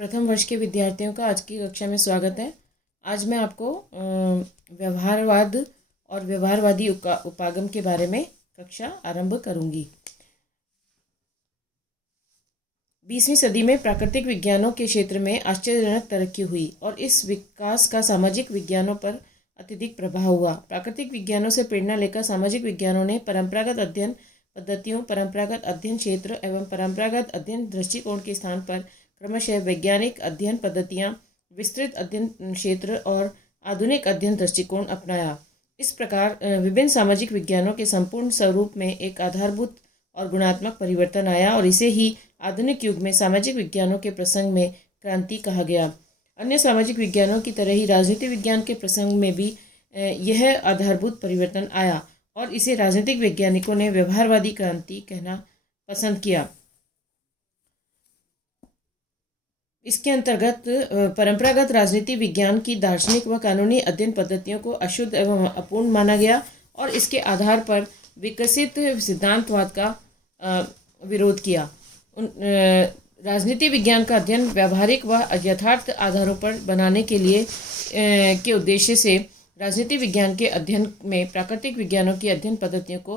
प्रथम वर्ष के विद्यार्थियों का आज की कक्षा में स्वागत है। आज मैं आपको व्यवहारवाद और व्यवहारवादी उपागम के बारे में कक्षा आरंभ करूंगी। 20वीं सदी में प्राकृतिक विज्ञानों के क्षेत्र में आश्चर्यजनक तरक्की हुई और इस विकास का सामाजिक विज्ञानों पर अत्यधिक प्रभाव हुआ। प्राकृतिक विज्ञानों से प्रेरणा लेकर सामाजिक विज्ञानों ने परंपरागत अध्ययन पद्धतियों, परंपरागत अध्ययन क्षेत्र एवं परंपरागत अध्ययन दृष्टिकोण के स्थान पर क्रमशः वैज्ञानिक अध्ययन पद्धतियाँ, विस्तृत अध्ययन क्षेत्र और आधुनिक अध्ययन दृष्टिकोण अपनाया। इस प्रकार विभिन्न सामाजिक विज्ञानों के संपूर्ण स्वरूप में एक आधारभूत और गुणात्मक परिवर्तन आया और इसे ही आधुनिक युग में सामाजिक विज्ञानों के प्रसंग में क्रांति कहा गया। अन्य सामाजिक विज्ञानों की तरह ही राजनीति विज्ञान के प्रसंग में भी यह आधारभूत परिवर्तन आया और इसे राजनीतिक वैज्ञानिकों ने व्यवहारवादी क्रांति कहना पसंद किया। इसके अंतर्गत परंपरागत राजनीति विज्ञान की दार्शनिक व कानूनी अध्ययन पद्धतियों को अशुद्ध एवं अपूर्ण माना गया और इसके आधार पर विकसित सिद्धांतवाद का विरोध किया। राजनीति विज्ञान का अध्ययन व्यावहारिक व यथार्थ आधारों पर बनाने के लिए के उद्देश्य से राजनीति विज्ञान के अध्ययन में प्राकृतिक विज्ञानों की अध्ययन पद्धतियों को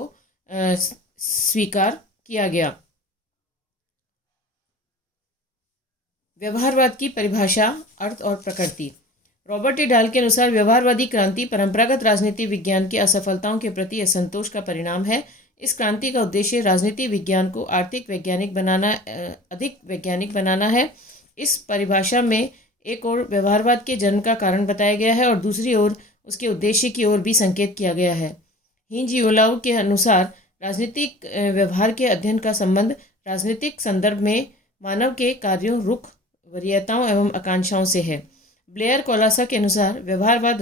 स्वीकार किया गया। व्यवहारवाद की परिभाषा, अर्थ और प्रकृति। रॉबर्ट टी डाल के अनुसार व्यवहारवादी क्रांति परंपरागत राजनीति विज्ञान की असफलताओं के प्रति असंतोष का परिणाम है। इस क्रांति का उद्देश्य राजनीति विज्ञान को अधिक वैज्ञानिक बनाना है। इस परिभाषा में एक ओर व्यवहारवाद के जन्म का कारण बताया गया है और दूसरी ओर उसके उद्देश्य की ओर भी संकेत किया गया है। हिंजियोलाउ के अनुसार राजनीतिक व्यवहार के अध्ययन का संबंध राजनीतिक संदर्भ में मानव के कार्यों, रुख, वरीयताओं एवं आकांक्षाओं से है। ब्लेयर कोलासा के अनुसार व्यवहारवाद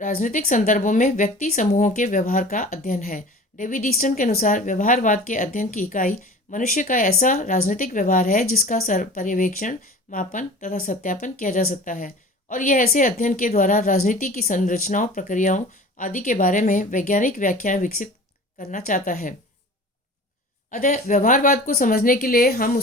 राजनीतिक संदर्भों में व्यक्ति समूहों के व्यवहार का अध्ययन है। डेविड ईस्टन के अनुसार व्यवहारवाद के अध्ययन की इकाई मनुष्य का ऐसा राजनीतिक व्यवहार है जिसका पर्यवेक्षण, मापन तथा सत्यापन किया जा सकता है और यह ऐसे अध्ययन के द्वारा राजनीति की संरचनाओं, प्रक्रियाओं आदि के बारे में वैज्ञानिक व्याख्याएं विकसित करना चाहता है। अतः व्यवहारवाद को समझने के लिए हम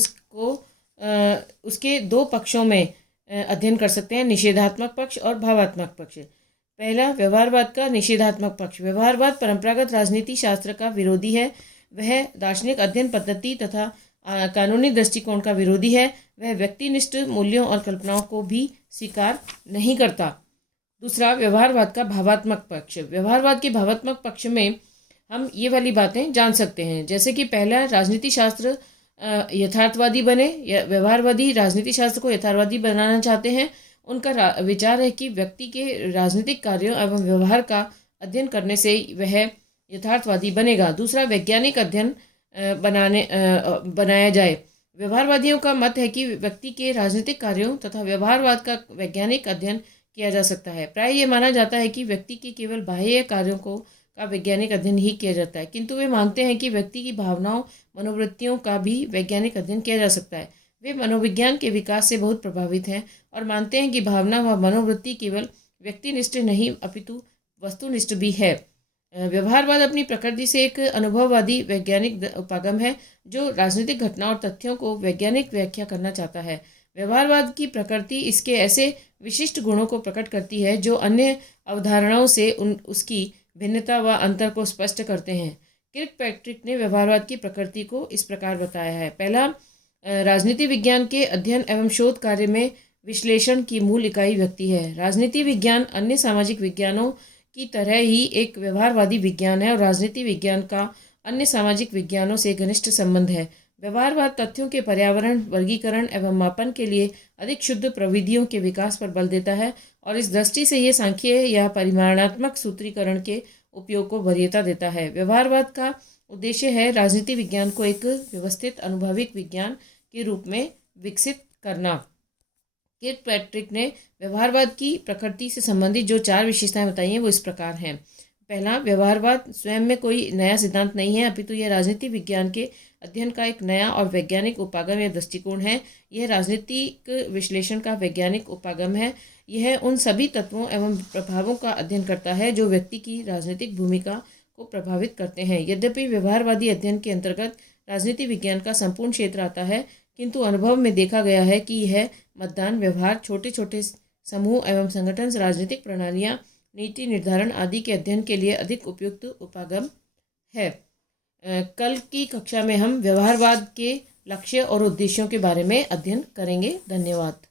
उसके दो पक्षों में अध्ययन कर सकते हैं, निषेधात्मक पक्ष और भावात्मक पक्ष। पहला, व्यवहारवाद का निषेधात्मक पक्ष। व्यवहारवाद परंपरागत राजनीति शास्त्र का विरोधी है। वह दार्शनिक अध्ययन पद्धति तथा कानूनी दृष्टिकोण का विरोधी है। वह व्यक्तिनिष्ठ मूल्यों और कल्पनाओं को भी स्वीकार नहीं करता। दूसरा, व्यवहारवाद का भावात्मक पक्ष। व्यवहारवाद के भावात्मक पक्ष में हम ये वाली बातें जान सकते हैं, जैसे कि पहला, राजनीति शास्त्र यथार्थवादी बने। व्यवहारवादी राजनीति शास्त्र को यथार्थवादी बनाना चाहते हैं। उनका विचार है कि व्यक्ति के राजनीतिक कार्यों एवं व्यवहार का अध्ययन करने से वह यथार्थवादी बनेगा। दूसरा, वैज्ञानिक अध्ययन बनाया जाए। व्यवहारवादियों का मत है कि व्यक्ति के राजनीतिक कार्यों तथा व्यवहारवाद का वैज्ञानिक अध्ययन किया जा सकता है। प्राय ये माना जाता है कि व्यक्ति के केवल बाह्य कार्यों का वैज्ञानिक अध्ययन ही किया जाता है, किंतु वे मानते हैं कि व्यक्ति की भावनाओं, मनोवृत्तियों का भी वैज्ञानिक अध्ययन किया जा सकता है। वे मनोविज्ञान के विकास से बहुत प्रभावित हैं और मानते हैं कि भावना व मनोवृत्ति केवल व्यक्तिनिष्ठ नहीं अपितु वस्तुनिष्ठ भी है। व्यवहारवाद अपनी प्रकृति से एक अनुभववादी वैज्ञानिक उपागम है जो राजनीतिक घटनाओं और तथ्यों को वैज्ञानिक व्याख्या करना चाहता है। व्यवहारवाद की प्रकृति इसके ऐसे विशिष्ट गुणों को प्रकट करती है जो अन्य अवधारणाओं से उसकी भिन्नता व अंतर को स्पष्ट करते हैं। किर्कपैट्रिक ने व्यवहारवाद की प्रकृति को इस प्रकार बताया है। पहला, राजनीति विज्ञान के अध्ययन एवं शोध कार्य में विश्लेषण की मूल इकाई व्यक्ति है। राजनीति विज्ञान अन्य सामाजिक विज्ञानों की तरह ही एक व्यवहारवादी विज्ञान है और राजनीति विज्ञान का अन्य सामाजिक विज्ञानों से घनिष्ठ संबंध है। व्यवहारवाद तथ्यों के पर्यावरण, वर्गीकरण एवं मापन के लिए अधिक शुद्ध प्रविधियों के विकास पर बल देता है और इस दृष्टि से ये सांख्यिकीय या परिमाणात्मक सूत्रीकरण के उपयोग को वरीयता देता है। व्यवहारवाद का उद्देश्य है राजनीति विज्ञान को एक व्यवस्थित अनुभविक विज्ञान के रूप में विकसित करना। किर्कपैट्रिक ने व्यवहारवाद की प्रकृति से संबंधित जो 4 विशेषताएं बताई हैं वो इस प्रकार हैं। पहला, व्यवहारवाद स्वयं में कोई नया सिद्धांत नहीं है अपितु यह राजनीति विज्ञान के अध्ययन का एक नया और वैज्ञानिक उपागम या दृष्टिकोण है। यह राजनीतिक विश्लेषण का वैज्ञानिक उपागम है। यह उन सभी तत्वों एवं प्रभावों का अध्ययन करता है जो व्यक्ति की राजनीतिक भूमिका को प्रभावित करते हैं। यद्यपि व्यवहारवादी अध्ययन के अंतर्गत राजनीति विज्ञान का संपूर्ण क्षेत्र आता है, किंतु अनुभव में देखा गया है कि यह मतदान व्यवहार, छोटे छोटे समूह एवं संगठन, राजनीतिक प्रणालियाँ, नीति निर्धारण आदि के अध्ययन के लिए अधिक उपयुक्त उपागम है। कल की कक्षा में हम व्यवहारवाद के लक्ष्य और उद्देश्यों के बारे में अध्ययन करेंगे। धन्यवाद।